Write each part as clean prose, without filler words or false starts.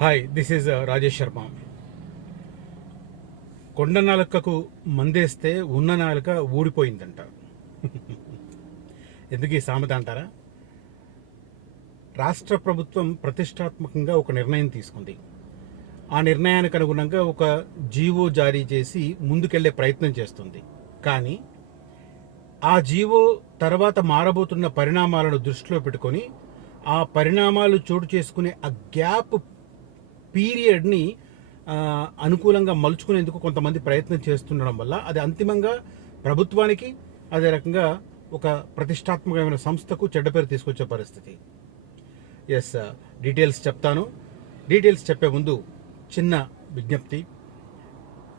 Hi, this is Rajesh Sharma. కొండ నాలుకకు మందేస్తే ఉన్న నాలుక ఊడిపోయిందంట. ఎందుకు ఈ సామెత అంటారా? రాష్ట్ర ప్రభుత్వం ప్రతిష్టాత్మకంగా ఒక నిర్ణయం తీసుకుంది. ఆ నిర్ణయానికి అనుగుణంగా ఒక జీవో జారీ చేసి ముందుకెళ్లే ప్రయత్నం చేస్తుంది. కానీ ఆ జీవో తర్వాత మారబోతున్న పరిణామాలను దృష్టిలో పెట్టుకొని ఆ పరిణామాలు చోటు చేసుకునే ఆ గ్యాప్ పీరియడ్ని అనుకూలంగా మలుచుకునేందుకు కొంతమంది ప్రయత్నం చేస్తుండడం వల్ల అది అంతిమంగా ప్రభుత్వానికి, అదే రకంగా ఒక ప్రతిష్టాత్మకమైన సంస్థకు చెడ్డ పేరు తీసుకొచ్చే పరిస్థితి. ఎస్, డీటెయిల్స్ చెప్తాను. డీటెయిల్స్ చెప్పే ముందు చిన్న విజ్ఞప్తి.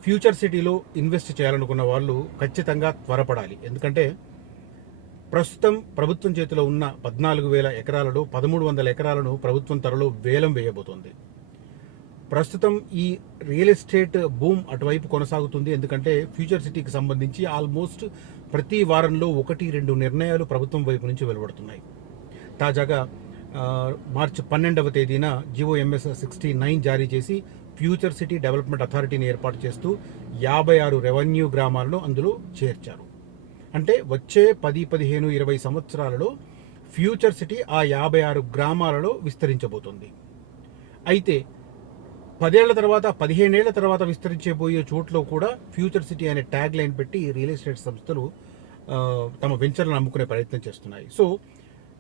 ఫ్యూచర్ సిటీలో ఇన్వెస్ట్ చేయాలనుకున్న వాళ్ళు ఖచ్చితంగా త్వరపడాలి. ఎందుకంటే ప్రస్తుతం ప్రభుత్వం చేతిలో ఉన్న 14,000 ఎకరాలలో 1,300 ఎకరాలను ప్రభుత్వం త్వరలో వేలం వేయబోతోంది. ప్రస్తుతం ఈ రియల్ ఎస్టేట్ బూమ్ అటువైపు కొనసాగుతుంది. ఎందుకంటే ఫ్యూచర్ సిటీకి సంబంధించి ఆల్మోస్ట్ ప్రతి వారంలో 1-2 నిర్ణయాలు ప్రభుత్వం వైపు నుంచి వెలువడుతున్నాయి. తాజాగా మార్చి 12వ తేదీన GOMS 69 జారీ చేసి ఫ్యూచర్ సిటీ డెవలప్మెంట్ అథారిటీని ఏర్పాటు చేస్తూ 56 రెవెన్యూ గ్రామాలను అందులో చేర్చారు. అంటే వచ్చే 10, 15, 20 సంవత్సరాలలో ఫ్యూచర్ సిటీ ఆ 56 గ్రామాలలో విస్తరించబోతుంది. అయితే 10 ఏళ్ల తర్వాత, 15 ఏళ్ల తర్వాత విస్తరించబోయే చోట్ల కూడా ఫ్యూచర్ సిటీ అనే ట్యాగ్ లైన్ పెట్టి రియల్ ఎస్టేట్ సంస్థలు తమ వెంచర్లను అమ్ముకునే ప్రయత్నం చేస్తున్నాయి. So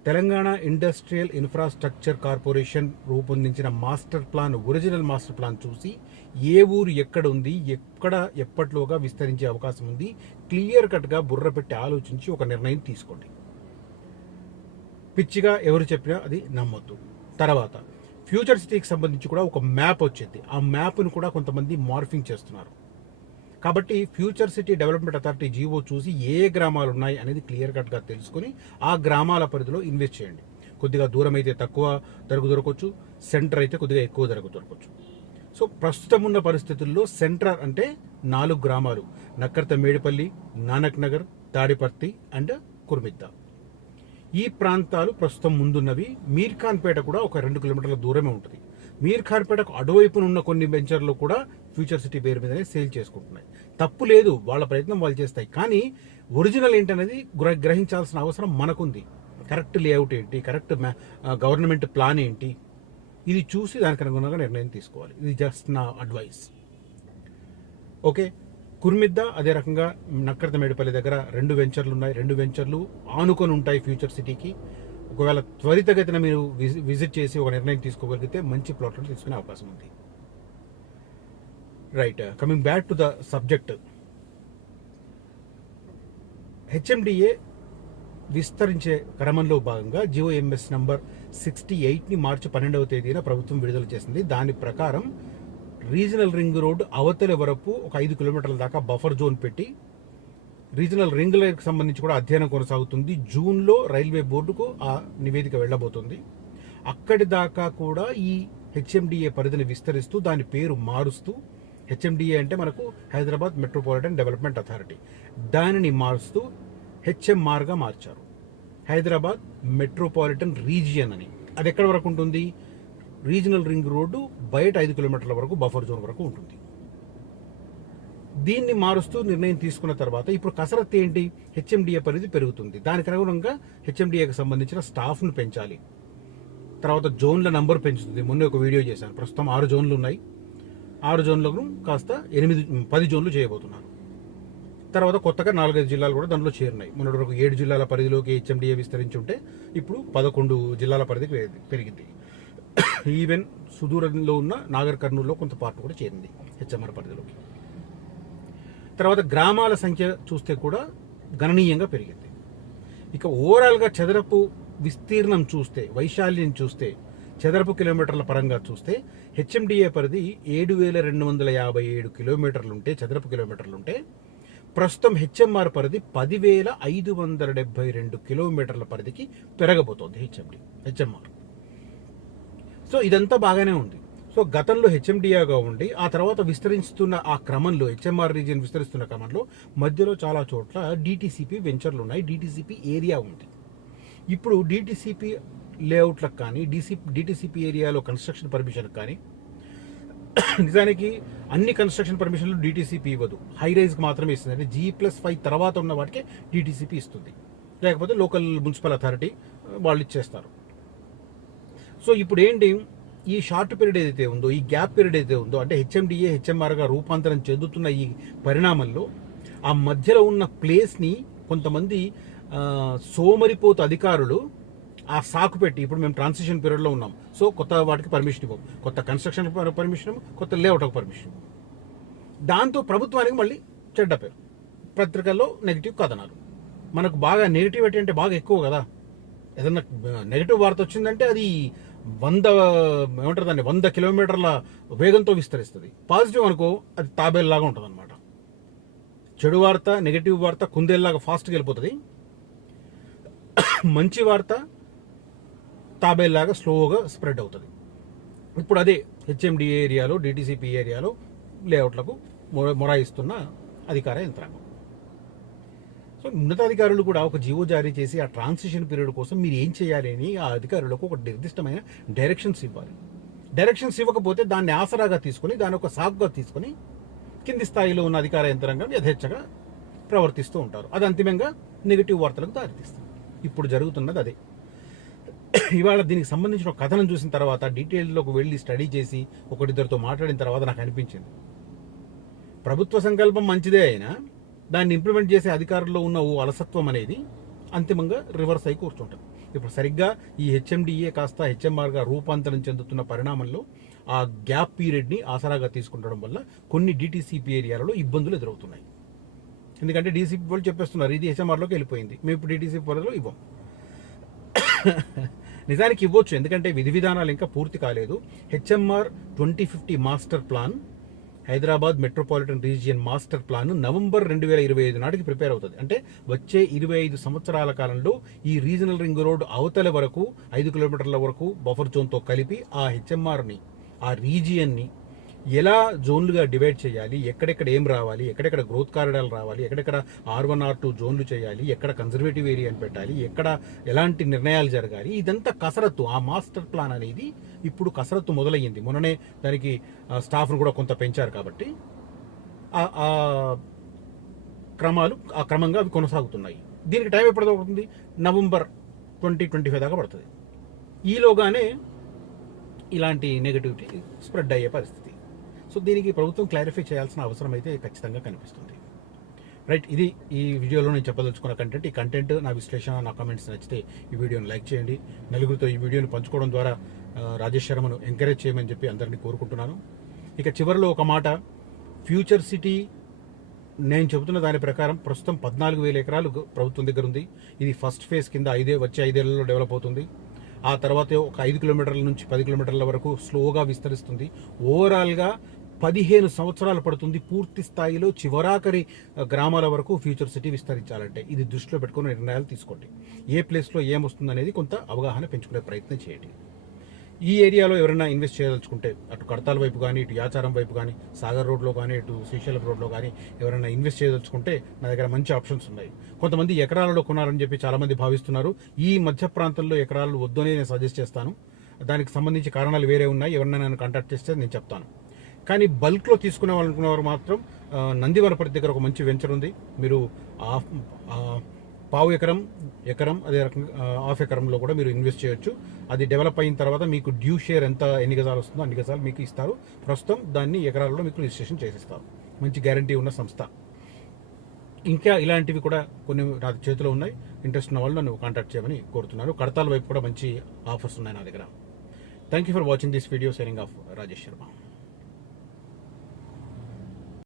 Telangana industrial infrastructure corporation రూపొందించిన master plan, original master plan చూసి ఏ ఊరు ఎక్కడ ఉంది, ఎక్కడ ఎప్పట్లోగా విస్తరించే అవకాశం ఉంది, క్లియర్ కట్గా బుర్ర పెట్టి ఆలోచించి ఒక నిర్ణయం తీసుకోండి. పిచ్చిగా ఎవరు చెప్పినా అది నమ్మొద్దు. తర్వాత ఫ్యూచర్ సిటీకి సంబంధించి కూడా ఒక మ్యాప్ వచ్చింది. ఆ మ్యాప్ను కూడా కొంతమంది మార్ఫింగ్ చేస్తున్నారు. కాబట్టి future city development authority GO చూసి ఏ గ్రామాలు ఉన్నాయి అనేది క్లియర్ కట్గా తెలుసుకొని ఆ గ్రామాల పరిధిలో ఇన్వెస్ట్ చేయండి. కొద్దిగా దూరం అయితే తక్కువ ధరకు దొరకవచ్చు, సెంటర్ అయితే కొద్దిగా ఎక్కువ ధరకు దొరకవచ్చు. సో ప్రస్తుతం ఉన్న పరిస్థితుల్లో సెంటర్ అంటే 4 గ్రామాలు: నక్కర్త మేడిపల్లి, నానక్ నగర్, తాడిపర్తి అండ్ కుర్మిద్ద. ఈ ప్రాంతాలు ప్రస్తుతం ముందున్నవి. మీర్ఖాన్పేట కూడా ఒక 2 కిలోమీటర్ల దూరమే ఉంటుంది. మీర్ఖాన్పేటకు అటువైపున ఉన్న కొన్ని వెంచర్లు కూడా ఫ్యూచర్ సిటీ పేరు మీదనే సేల్ చేసుకుంటున్నాయి. తప్పు లేదు, వాళ్ళ ప్రయత్నం వాళ్ళు చేస్తాయి. కానీ ఒరిజినల్ ఏంటనేది గ్రహించాల్సిన అవసరం మనకుంది. కరెక్ట్ లేఅవుట్ ఏంటి, కరెక్ట్ గవర్నమెంట్ ప్లాన్ ఏంటి, ఇది చూసి దానికి అనుగుణంగా నిర్ణయం తీసుకోవాలి. ఇది జస్ట్ నా అడ్వైస్. ఓకే, కుర్మిద్ద అదే రకంగా నక్కర్త మేడిపల్లి దగ్గర 2 వెంచర్లు ఉన్నాయి. 2 వెంచర్లు ఆనుకొని ఉంటాయి ఫ్యూచర్ సిటీకి. ఒకవేళ త్వరితగతిన మీరు విజిట్ చేసి ఒక నిర్ణయం తీసుకోగలిగితే మంచి ప్లాట్లను తీసుకునే అవకాశం ఉంది. Right, coming back to the subject. HMDA విస్తరించే క్రమంలో భాగంగా GOMS నంబర్ 68ని మార్చి 12వ తేదీన ప్రభుత్వం విడుదల చేసింది. దాని ప్రకారం రీజనల్ రింగ్ రోడ్ అవతలి వరకు ఒక 5 కిలోమీటర్ల దాకా బఫర్ జోన్ పెట్టి రీజనల్ రింగ్ లైన్కి సంబంధించి కూడా అధ్యయనం కొనసాగుతుంది. జూన్లో రైల్వే బోర్డుకు ఆ నివేదిక వెళ్ళబోతుంది. అక్కడి దాకా కూడా ఈ HMDA పరిధిని విస్తరిస్తూ దాని పేరు మారుస్తూ, HMDA అంటే మనకు హైదరాబాద్ మెట్రోపాలిటన్ డెవలప్మెంట్ అథారిటీ, దానిని మారుస్తూ HMRగా మార్చారు. హైదరాబాద్ మెట్రోపాలిటన్ రీజియన్ అని. అది ఎక్కడి వరకు ఉంటుంది? రీజనల్ రింగ్ రోడ్డు బయట 5 కిలోమీటర్ల వరకు బఫర్ జోన్ వరకు ఉంటుంది. దీన్ని మారుస్తూ నిర్ణయం తీసుకున్న తర్వాత ఇప్పుడు కసరత్తు ఏంటి? HMDA పరిధి పెరుగుతుంది. దానికి అనుగుణంగా HMDAకి సంబంధించిన స్టాఫ్ను పెంచాలి. తర్వాత జోన్ల నంబర్ పెంచుతుంది. మొన్న ఒక వీడియో చేశాను. ప్రస్తుతం 6 జోన్లు ఉన్నాయి. 6 జోన్లను కాస్త 10 జోన్లు చేయబోతున్నారు. తర్వాత కొత్తగా 4-5 జిల్లాలు కూడా దాంట్లో చేరినాయి. మొన్నటి వరకు 7 జిల్లాల పరిధిలోకి HMDA విస్తరించి ఉంటే ఇప్పుడు 11 జిల్లాల పరిధికి పెరిగింది. ఈవెన్ సుదూరంలో ఉన్న నాగర్ కర్నూలులో కొంత పార్ట్ కూడా చేరింది HMR పరిధిలోకి. తర్వాత గ్రామాల సంఖ్య చూస్తే కూడా గణనీయంగా పెరిగింది. ఇక ఓవరాల్గా చదరపు విస్తీర్ణం చూస్తే, వైశాల్యం చూస్తే, చదరపు కిలోమీటర్ల పరంగా చూస్తే HMDA పరిధి 7,257 కిలోమీటర్లుంటే, చదరపు కిలోమీటర్లుంటే, ప్రస్తుతం HMR పరిధి 10,572 కిలోమీటర్ల పరిధికి పెరగబోతోంది HMR. సో ఇదంతా బాగానే ఉంది. సో గతంలో HMDAగా ఉండి ఆ తర్వాత విస్తరిస్తున్న ఆ క్రమంలో, HMR రీజియన్ విస్తరిస్తున్న క్రమంలో మధ్యలో చాలా చోట్ల DTCP వెంచర్లు ఉన్నాయి, DTCP ఏరియా ఉంది. ఇప్పుడు DTCP లేఅవుట్లకు కానీ, DTCP ఏరియాలో కన్స్ట్రక్షన్ పర్మిషన్కి కానీ నిజానికి అన్ని కన్స్ట్రక్షన్ పర్మిషన్లు డిటీసీపీ ఇవ్వదు, హై రైజ్కి మాత్రమే ఇస్తుంది. అంటే G+5 తర్వాత ఉన్న వాటికి డిటీసీపీ ఇస్తుంది, లేకపోతే లోకల్ మున్సిపల్ అథారిటీ వాళ్ళు ఇచ్చేస్తారు. సో ఇప్పుడు ఏంటి, ఈ షార్ట్ పీరియడ్ ఏదైతే ఉందో, ఈ గ్యాప్ పీరియడ్ ఏదైతే ఉందో, అంటే హెచ్ఎండిఏ హెచ్ఎంఆర్గా రూపాంతరం చెందుతున్న ఈ పరిణామంలో ఆ మధ్యలో ఉన్న ప్లేస్ని కొంతమంది సోమరిపోతు అధికారులు ఆ సాకు పెట్టి, ఇప్పుడు మేము ట్రాన్సిషన్ పీరియడ్లో ఉన్నాం, సో కొత్త వాటికి పర్మిషన్ ఇవ్వం, కొత్త కన్స్ట్రక్షన్ పర్మిషన్, కొత్త లేఅవుట్కి పర్మిషన్, దాంతో ప్రభుత్వానికి మళ్ళీ చెడ్డ పేరు, పత్రికల్లో నెగిటివ్ కథనాలు. మనకు బాగా నెగిటివిటీ అంటే బాగా ఎక్కువ కదా. ఏదన్నా నెగిటివ్ వార్త వచ్చిందంటే అది 100 కిలోమీటర్ల వేగంతో విస్తరిస్తుంది. పాజిటివ్ అనుకో అది తాబేల్లాగా ఉంటుంది అనమాట. చెడు వార్త, నెగిటివ్ వార్త కుందేల్లాగా ఫాస్ట్గా వెళ్ళిపోతుంది. మంచి వార్త తాబేల్లాగా స్లోగా స్ప్రెడ్ అవుతుంది. ఇప్పుడు అదే హెచ్ఎండిఏ ఏరియాలో, డిటీసీపీ ఏరియాలో లేఅవుట్లకు మొరాయిస్తున్న అధికార యంత్రాంగం. సో ఉన్నతాధికారులు కూడా ఒక జీవో జారీ చేసి ఆ ట్రాన్సిషన్ పీరియడ్ కోసం మీరు ఏం చేయాలి అని ఆ అధికారులకు ఒక నిర్దిష్టమైన డైరెక్షన్స్ ఇవ్వాలి. డైరెక్షన్స్ ఇవ్వకపోతే దాన్ని ఆసరాగా తీసుకొని, దాన్ని ఒక సాకుగా తీసుకొని కింది స్థాయిలో ఉన్న అధికార యంత్రాంగం యథేచ్ఛగా ప్రవర్తిస్తూ ఉంటారు. అది అంతిమంగా నెగిటివ్ వార్తలకు దారితీస్తుంది. ఇప్పుడు జరుగుతున్నది అదే. ఇవాళ దీనికి సంబంధించిన కథనం చూసిన తర్వాత, డీటెయిల్లోకి వెళ్ళి స్టడీ చేసి ఒకరిద్దరితో మాట్లాడిన తర్వాత నాకు అనిపించింది, ప్రభుత్వ సంకల్పం మంచిదే అయినా దాన్ని ఇంప్లిమెంట్ చేసే అధికారుల్లో ఉన్న ఓ అలసత్వం అనేది అంతిమంగా రివర్స్ అయి కూర్చుంటుంది. ఇప్పుడు సరిగ్గా ఈ హెచ్ఎండిఏ కాస్త హెచ్ఎంఆర్గా రూపాంతరం చెందుతున్న పరిణామంలో ఆ గ్యాప్ పీరియడ్ని ఆసరాగా తీసుకుంటడం వల్ల కొన్ని డిటీసీపీ ఏరియాలలో ఇబ్బందులు ఎదురవుతున్నాయి. ఎందుకంటే డీసీపీ వాళ్ళు చెప్పేస్తున్నారు ఇది హెచ్ఎంఆర్లోకి వెళ్ళిపోయింది, మేము ఇప్పుడు డిటీసీపీ పరిధిలో ఇవ్వం. నిజానికి ఇవ్వచ్చు, ఎందుకంటే విధి విధానాలు ఇంకా పూర్తి కాలేదు. HMR 2050 master plan, Hyderabad metropolitan region master plan November 2025 నాటికి ప్రిపేర్ అవుతుంది. అంటే వచ్చే 25 సంవత్సరాల కాలంలో ఈ రీజనల్ రింగ్ రోడ్ అవతల వరకు 5 కిలోమీటర్ల వరకు బఫర్ జోన్తో కలిపి ఆ హెచ్ఎంఆర్ని, ఆ రీజియన్ని ఎలా జోన్లుగా డివైడ్ చేయాలి, ఎక్కడెక్కడ ఏం రావాలి, ఎక్కడెక్కడ గ్రోత్ కారిడార్లు రావాలి, ఎక్కడెక్కడ R1 R2 జోన్లు చేయాలి, ఎక్కడ కన్జర్వేటివ్ ఏరియాని పెట్టాలి, ఎక్కడ ఎలాంటి నిర్ణయాలు జరగాలి, ఇదంతా కసరత్తు. ఆ మాస్టర్ ప్లాన్ అనేది ఇప్పుడు కసరత్తు మొదలయ్యింది. మొన్ననే దానికి స్టాఫ్ను కూడా కొంత పెంచారు కాబట్టి ఆ క్రమంగా అవి కొనసాగుతున్నాయి. దీనికి టైం ఎప్పుడు దొరుకుతుంది, నవంబర్ 2025 దాకా పడుతుంది. ఈలోగానే ఇలాంటి నెగటివిటీ స్ప్రెడ్ అయ్యే పరిస్థితి. సో దీనికి ప్రభుత్వం క్లారిఫై చేయాల్సిన అవసరం అయితే ఖచ్చితంగా కనిపిస్తుంది. రైట్, ఇది ఈ వీడియోలో నేను చెప్పదలుచుకున్న కంటెంట్. ఈ కంటెంట్, నా విశ్లేషణ, నా కామెంట్స్ నచ్చితే ఈ వీడియోని లైక్ చేయండి. నలుగురితో ఈ వీడియోని పంచుకోవడం ద్వారా రాజేష్ శర్మను ఎంకరేజ్ చేయమని చెప్పి అందరినీ కోరుకుంటున్నాను. ఇక చివరిలో ఒక మాట, ఫ్యూచర్ సిటీ నేను చెబుతున్న దాని ప్రకారం ప్రస్తుతం 14,000 ఎకరాలు ప్రభుత్వం దగ్గర ఉంది. ఇది ఫస్ట్ ఫేజ్ కింద వచ్చే 5 ఏళ్లలో డెవలప్ అవుతుంది. ఆ తర్వాత ఒక 5 కిలోమీటర్ల నుంచి 10 కిలోమీటర్ల వరకు స్లోగా విస్తరిస్తుంది. ఓవరాల్గా 15 సంవత్సరాలు పడుతుంది పూర్తి స్థాయిలో చివరాఖరి గ్రామాల వరకు ఫ్యూచర్ సిటీ విస్తరించాలంటే. ఇది దృష్టిలో పెట్టుకుని నిర్ణయాలు తీసుకోండి. ఏ ప్లేస్లో ఏమొస్తుంది అనేది కొంత అవగాహన పెంచుకునే ప్రయత్నం చేయండి. ఈ ఏరియాలో ఎవరైనా ఇన్వెస్ట్ చేయదలుచుకుంటే, అటు కడతాల వైపు కానీ, ఇటు యాచారం వైపు కానీ, సాగర్ రోడ్లో కానీ, ఇటు శ్రీశైలం రోడ్లో కానీ ఎవరైనా ఇన్వెస్ట్ చేయదలుచుకుంటే నా దగ్గర మంచి ఆప్షన్స్ ఉన్నాయి. కొంతమంది ఎకరాలలో కొనాలని చెప్పి చాలామంది భావిస్తున్నారు. ఈ మధ్య ప్రాంతంలో ఎకరాలు వద్దనే నేను సజెస్ట్ చేస్తాను. దానికి సంబంధించి కారణాలు వేరే ఉన్నాయి. ఎవరైనా నన్ను కాంటాక్ట్ చేస్తే నేను చెప్తాను. కానీ బల్క్లో తీసుకునే వాళ్ళనుకున్నవారు మాత్రం నందివనపర్తి దగ్గర ఒక మంచి వెంచర్ ఉంది. మీరు పావు ఎకరం అదే రకంగా హాఫ్ ఎకరంలో కూడా మీరు ఇన్వెస్ట్ చేయొచ్చు. అది డెవలప్ అయిన తర్వాత మీకు డ్యూ షేర్ ఎన్ని గజాలు వస్తుందో అన్ని గజాలు మీకు ఇస్తారు. ప్రస్తుతం దాన్ని ఎకరాలలో మీకు రిజిస్ట్రేషన్ చేసిస్తారు. మంచి గ్యారంటీ ఉన్న సంస్థ. ఇంకా ఇలాంటివి కూడా కొన్ని నా చేతిలో ఉన్నాయి. ఇంట్రెస్ట్ ఉన్న వాళ్ళు నన్ను కాంటాక్ట్ చేయమని కోరుతున్నారు. కడతాల వైపు కూడా మంచి ఆఫర్స్ ఉన్నాయి నా దగ్గర. Thank you for watching this video. Signing off, Rajesh Sharma.